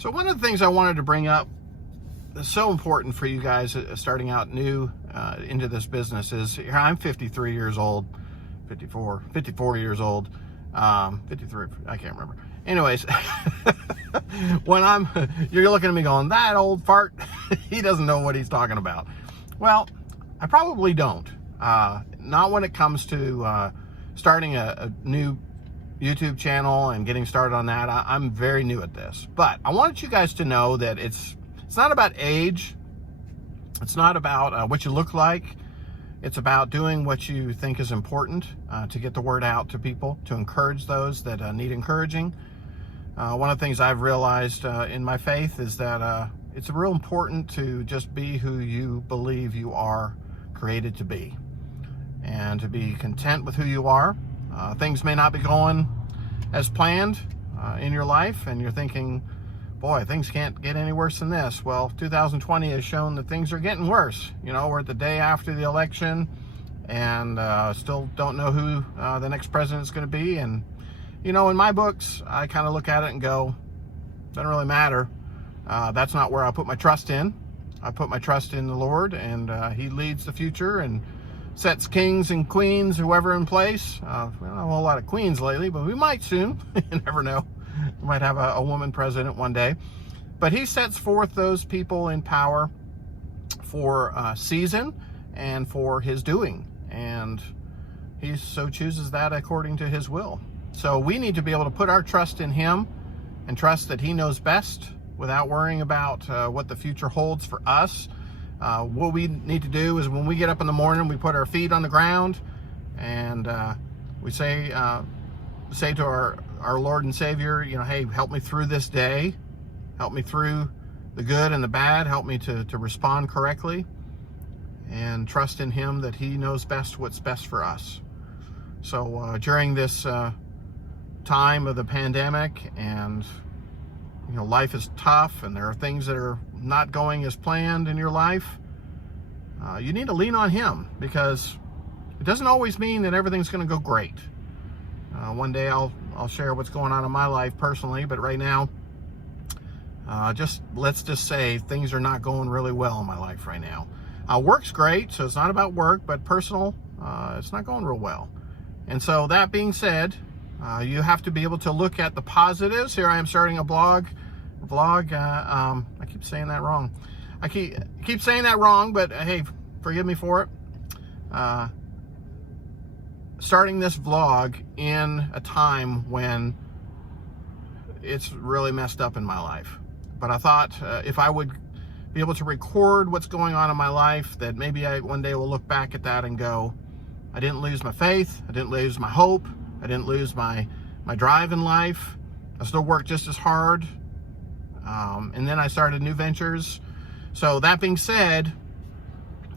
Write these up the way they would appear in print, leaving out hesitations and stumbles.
So one of the things I wanted to bring up that's so important for you guys starting out new into this business is, I'm 53 years old, 54 years old, 53, I can't remember. Anyways, when you're looking at me going, that old fart, he doesn't know what he's talking about. Well, I probably don't. Not when it comes to starting a new YouTube channel and getting started on that. I'm very new at this, but I wanted you guys to know that it's not about age. It's not about what you look like. It's about doing what you think is important to get the word out to people, to encourage those that need encouraging. One of the things I've realized in my faith is that it's real important to just be who you believe you are created to be, and to be content with who you are. Things may not be going as planned in your life, and you're thinking, boy, things can't get any worse than this. Well, 2020 has shown that things are getting worse. You know, we're at the day after the election, and still don't know who the next president is going to be. And, you know, in my books, I kind of look at it and go, doesn't really matter. That's not where I put my trust in. I put my trust in the Lord, and He leads the future and sets kings and queens, whoever in place. We don't have a whole lot of queens lately, but we might soon. You never know. We might have a woman president one day. But He sets forth those people in power for a season and for His doing. And He so chooses that according to His will. So we need to be able to put our trust in Him and trust that He knows best without worrying about what the future holds for us. What we need to do is, when we get up in the morning, we put our feet on the ground, and we say to our Lord and Savior, you know, hey, help me through this day. Help me through the good and the bad. Help me to respond correctly, and trust in Him that He knows best what's best for us. So during this time of the pandemic, and you know, life is tough, and there are things that are not going as planned in your life, you need to lean on Him, because it doesn't always mean that everything's going to go great. One day I'll share what's going on in my life personally, but right now, let's just say things are not going really well in my life right now. Work's great, so it's not about work, but personal, it's not going real well. And so that being said, you have to be able to look at the positives. Here I am starting a vlog. I keep saying that wrong. I keep saying that wrong, but hey, forgive me for it. Starting this vlog in a time when it's really messed up in my life. But I thought if I would be able to record what's going on in my life, that maybe I one day will look back at that and go, I didn't lose my faith. I didn't lose my hope. I didn't lose my drive in life. I still worked just as hard. And then I started new ventures. So that being said,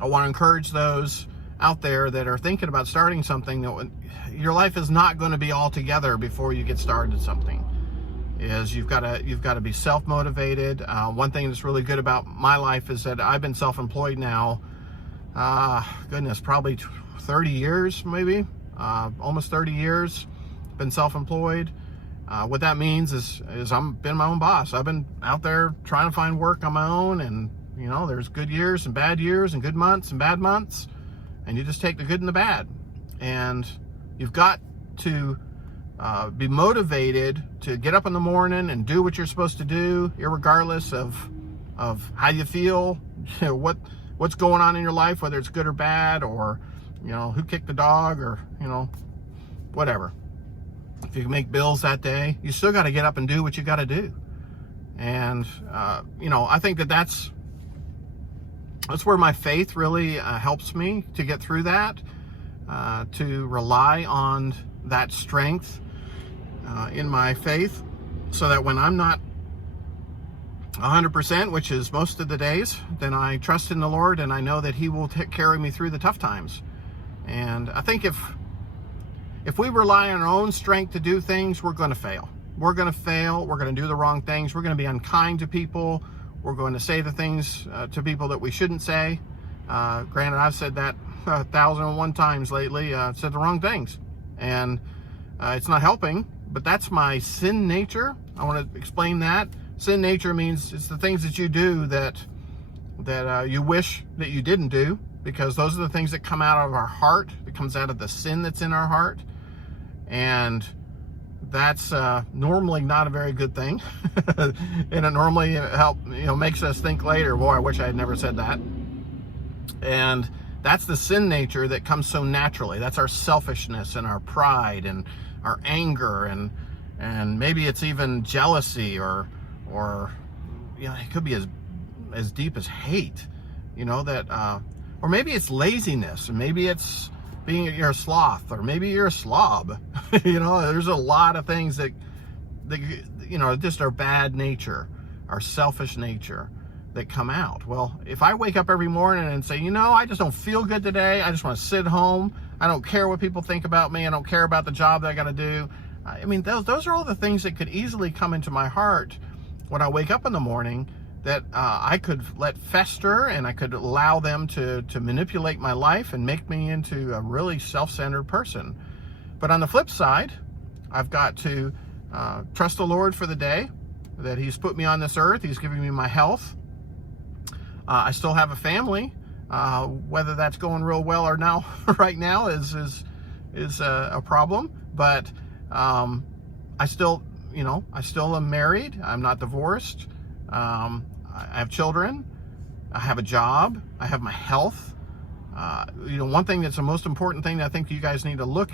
I want to encourage those out there that are thinking about starting something. That your life is not going to be all together before you get started something. You've got to be self-motivated. One thing that's really good about my life is that I've been self-employed now, goodness, probably 30 years, maybe, almost 30 years, been self-employed. What that means is I've been my own boss. I've been out there trying to find work on my own, and you know, there's good years and bad years, and good months and bad months, and you just take the good and the bad. And you've got to be motivated to get up in the morning and do what you're supposed to do, irregardless of how you feel, you know, what's going on in your life, whether it's good or bad, or you know, who kicked the dog, or you know, whatever. If you make bills that day, you still got to get up and do what you got to do. And you know, I think that's where my faith really helps me to get through that, to rely on that strength in my faith, so that when I'm not 100%, which is most of the days, then I trust in the Lord, and I know that He will carry me through the tough times. And I think if we rely on our own strength to do things, we're going to fail. We're going to fail. We're going to do the wrong things. We're going to be unkind to people. We're going to say the things to people that we shouldn't say. Granted, I've said that 1,001 times lately, said the wrong things. And it's not helping, but that's my sin nature. I want to explain that. Sin nature means it's the things that you do that you wish that you didn't do, because those are the things that come out of our heart. It comes out of the sin that's in our heart, and that's normally not a very good thing. And it normally makes us think later, boy, I wish I had never said that. And that's the sin nature that comes so naturally. That's our selfishness and our pride and our anger, and maybe it's even jealousy, or it could be as deep as hate, or maybe it's laziness, and maybe it's you're a sloth, or maybe you're a slob. There's a lot of things that just our bad nature, our selfish nature, that come out. Well, if I wake up every morning and say, I just don't feel good today, I just want to sit home, I don't care what people think about me, I don't care about the job that I got to do. Those are all the things that could easily come into my heart when I wake up in the morning, that I could let fester, and I could allow them to manipulate my life and make me into a really self-centered person. But on the flip side, I've got to trust the Lord for the day, that He's put me on this earth. He's giving me my health. I still have a family. Whether that's going real well or now, right now, is a problem. But I still am married. I'm not divorced. I have children. I have a job. I have my health. One thing that's the most important thing that I think you guys need to look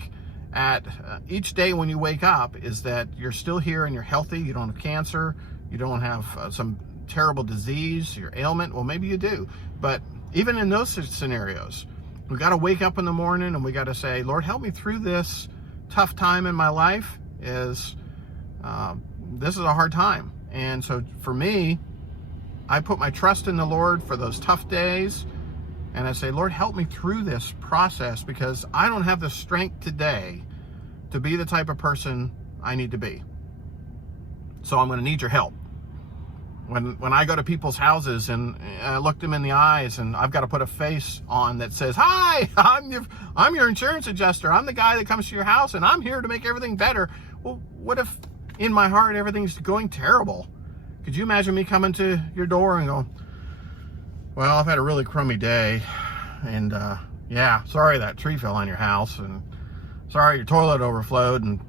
at each day when you wake up is that you're still here and you're healthy. You don't have cancer. You don't have some terrible disease, your ailment. Well, maybe you do. But even in those scenarios, we got to wake up in the morning and we got to say, Lord, help me through this tough time in my life. This is a hard time. And so for me, I put my trust in the Lord for those tough days. And I say, Lord, help me through this process, because I don't have the strength today to be the type of person I need to be. So I'm going to need your help. When I go to people's houses and I look them in the eyes, and I've got to put a face on that says, hi, I'm your insurance adjuster. I'm the guy that comes to your house, and I'm here to make everything better. Well, what if in my heart everything's going terrible? Could you imagine me coming to your door and going, well, I've had a really crummy day, and sorry that tree fell on your house, and sorry your toilet overflowed and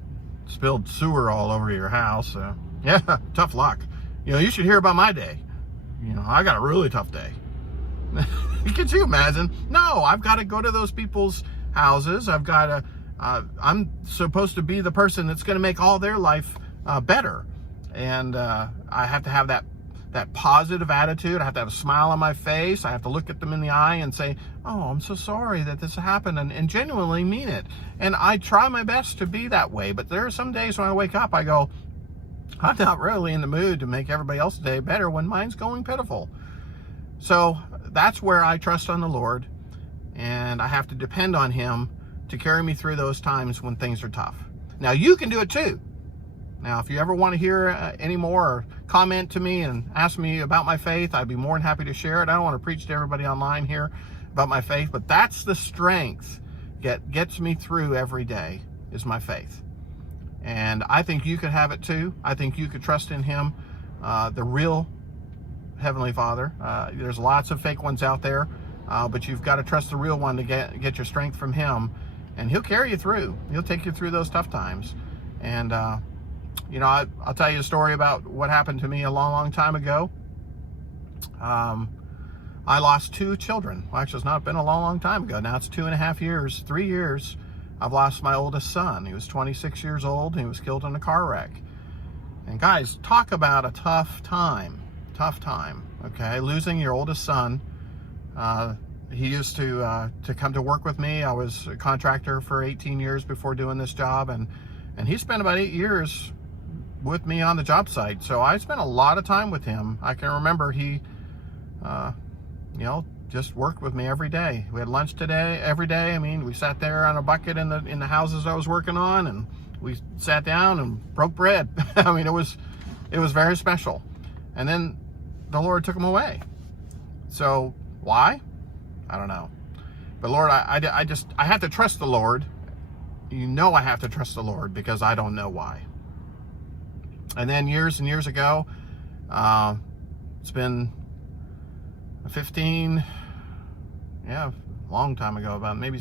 spilled sewer all over your house. Tough luck. You should hear about my day. I got a really tough day. Could you imagine? No, I've got to go to those people's houses. I'm supposed to be the person that's going to make all their life better. And I have to have that positive attitude. I have to have a smile on my face. I have to look at them in the eye and say, oh, I'm so sorry that this happened, and genuinely mean it. And I try my best to be that way. But there are some days when I wake up, I go, I'm not really in the mood to make everybody else's day better when mine's going pitiful. So that's where I trust on the Lord, and I have to depend on Him to carry me through those times when things are tough. Now, you can do it too. Now, if you ever want to hear any more, or comment to me and ask me about my faith, I'd be more than happy to share it. I don't want to preach to everybody online here about my faith, but that's the strength that gets me through every day, is my faith. And I think you could have it too. I think you could trust in Him, the real Heavenly Father. There's lots of fake ones out there, but you've got to trust the real one to get your strength from Him, and He'll carry you through. He'll take you through those tough times. And I'll tell you a story about what happened to me a long, long time ago. I lost 2 children. Well, actually, it's not been a long, long time ago. Now it's 2.5 years, 3 years. I've lost my oldest son. He was 26 years old, and he was killed in a car wreck. And guys, talk about a tough time, okay? Losing your oldest son. He used to come to work with me. I was a contractor for 18 years before doing this job, and he spent about 8 years with me on the job site. So I spent a lot of time with him. I can remember he, just worked with me every day. We had lunch every day. I mean, we sat there on a bucket in the houses I was working on, and we sat down and broke bread. I mean, it was very special. And then the Lord took him away. So why? I don't know. But Lord, I have to trust the Lord. I have to trust the Lord, because I don't know why. And then years and years ago, It's been 15, yeah, a long time ago, about maybe,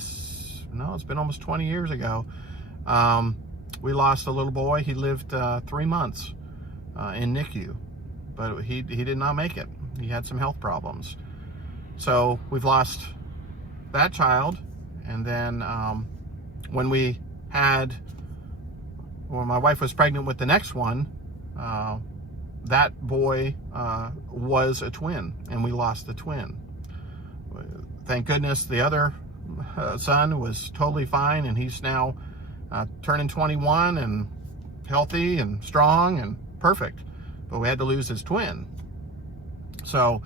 no, it's been almost 20 years ago. We lost a little boy. He lived 3 months in NICU, but he did not make it. He had some health problems. So we've lost that child. And then when my wife was pregnant with the next one, that boy was a twin, and we lost the twin. Thank goodness the other son was totally fine, and he's now turning 21 and healthy and strong and perfect. But we had to lose his twin. So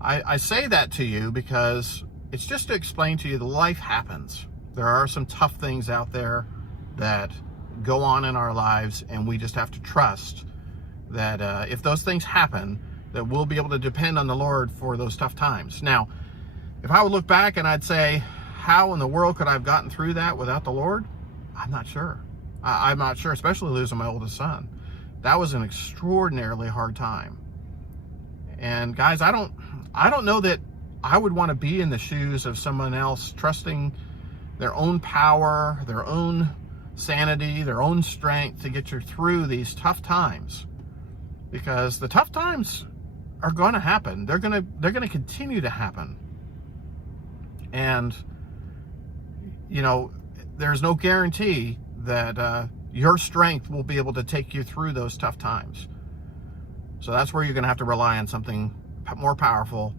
I say that to you because it's just to explain to you that life happens. There are some tough things out there that go on in our lives, and we just have to trust that if those things happen, that we'll be able to depend on the Lord for those tough times. Now, if I would look back and I'd say, how in the world could I have gotten through that without the Lord? I'm not sure. I'm not sure, especially losing my oldest son. That was an extraordinarily hard time. And guys, I don't know that I would want to be in the shoes of someone else, trusting their own power, their own sanity, their own strength to get you through these tough times. Because the tough times are going to happen. They're going to continue to happen. And you know, there's no guarantee that your strength will be able to take you through those tough times. So that's where you're going to have to rely on something more powerful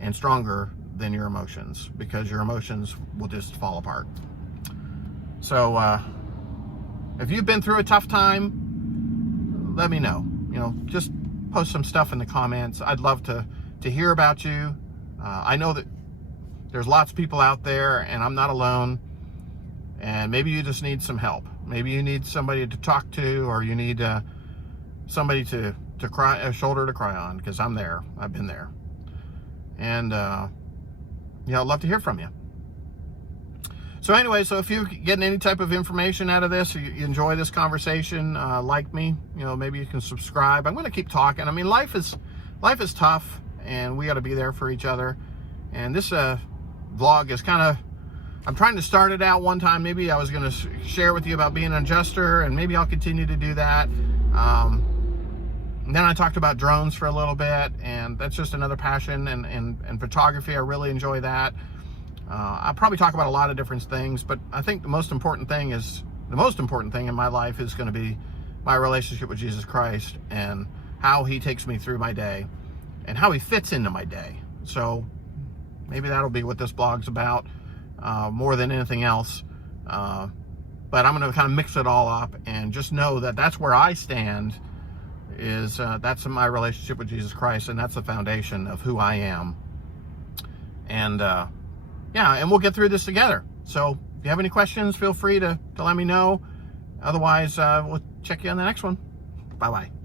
and stronger than your emotions, because your emotions will just fall apart. So if you've been through a tough time, let me know. You know, just post some stuff in the comments. I'd love to hear about you. I know that there's lots of people out there, and I'm not alone. And maybe you just need some help. Maybe you need somebody to talk to, or you need somebody to cry, a shoulder to cry on, because I'm there. I've been there. And yeah, I'd love to hear from you. So anyway, so if you're getting any type of information out of this, or you enjoy this conversation, like me, you know, maybe you can subscribe. I'm going to keep talking. I mean, life is tough, and we got to be there for each other. And this vlog is kind of, I'm trying to start it out one time. Maybe I was going to share with you about being an adjuster, and maybe I'll continue to do that. And then I talked about drones for a little bit, and that's just another passion, and photography. I really enjoy that. I'll probably talk about a lot of different things, but I think the most important thing in my life is going to be my relationship with Jesus Christ, and how he takes me through my day, and how he fits into my day. So maybe that'll be what this blog's about, more than anything else. But I'm going to kind of mix it all up, and just know that that's where I stand, is that's my relationship with Jesus Christ, and that's the foundation of who I am. And yeah, and we'll get through this together. So if you have any questions, feel free to let me know. Otherwise, we'll check you on the next one. Bye-bye.